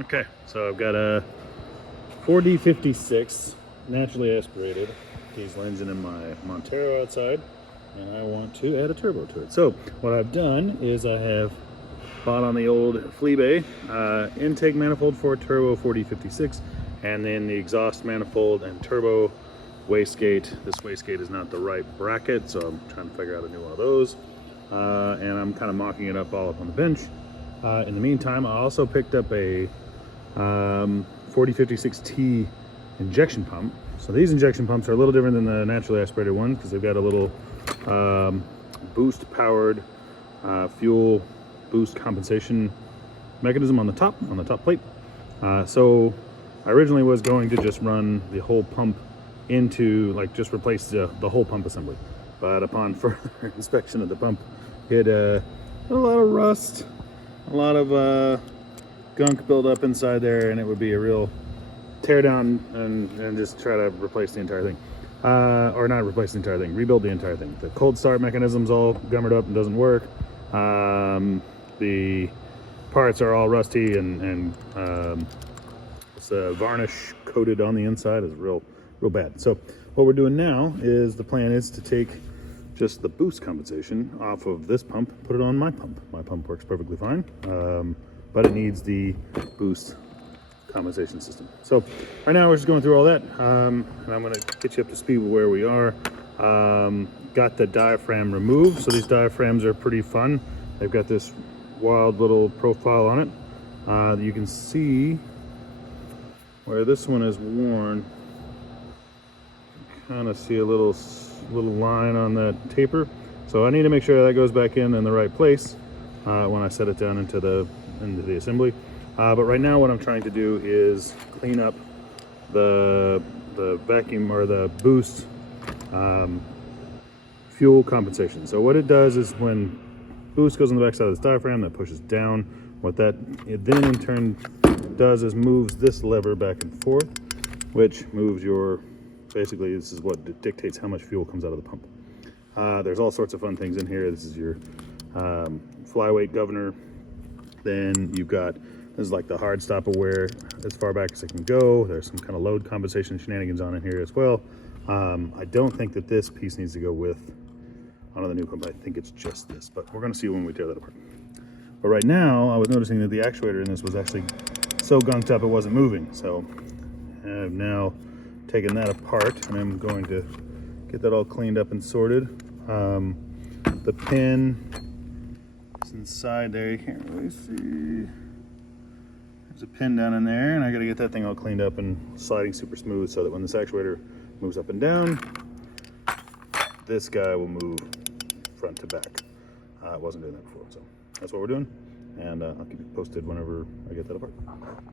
Okay, so I've got a 4D56 naturally aspirated diesel engine in my Montero outside, and I want to add a turbo to it. So what I've done is I have bought on the old Fleabay intake manifold for turbo 4D56, and then the exhaust manifold and turbo wastegate. This wastegate is not the right bracket, so I'm trying to figure out a new one of those, and I'm kind of mocking it up all up on the bench. In the meantime, I also picked up a 4056T injection pump. So these injection pumps are a little different than the naturally aspirated ones because they've got a little boost powered fuel boost compensation mechanism on the top plate. So I originally was going to just run the whole pump into, like, just replace the whole pump assembly, but upon further inspection of the pump, it had a lot of rust, a lot of gunk build up inside there, and it would be a real tear down and just try to replace the entire thing, or not replace the entire thing, rebuild the entire thing. The cold start mechanism's all gummered up and doesn't work. The parts are all rusty, and it's varnish coated on the inside is real bad. So what we're doing now is, the plan is to take just the boost compensation off of this pump, put it on my pump. My pump works perfectly fine, but it needs the boost compensation system. So right now we're just going through all that, and I'm going to get you up to speed with where we are. Got the diaphragm removed, so these diaphragms are pretty fun. They've got this wild little profile on it. You can see where this one is worn. Kind of see a little line on that taper, so I need to make sure that goes back in the right place when I set it down into the assembly. But right now what I'm trying to do is clean up the vacuum, or the boost fuel compensation. So what it does is, when boost goes on the back side of this diaphragm, that pushes down. What that it then in turn does is moves this lever back and forth, which moves your, basically this is what dictates how much fuel comes out of the pump. There's all sorts of fun things in here. This is your flyweight governor. Then you've got, this is like the hard stop aware, as far back as it can go. There's some kind of load compensation shenanigans on in here as well. I don't think that this piece needs to go with one of the new pump. I think it's just this, but we're going to see when we tear that apart. But right now I was noticing that the actuator in this was actually so gunked up it wasn't moving. So I've now taken that apart, and I'm going to get that all cleaned up and sorted. The pin is inside there. You can't really see. There's a pin down in there, and I got to get that thing all cleaned up and sliding super smooth, so that when this actuator moves up and down, this guy will move front to back. It wasn't doing that before, so that's what we're doing, and I'll keep you posted whenever I get that apart.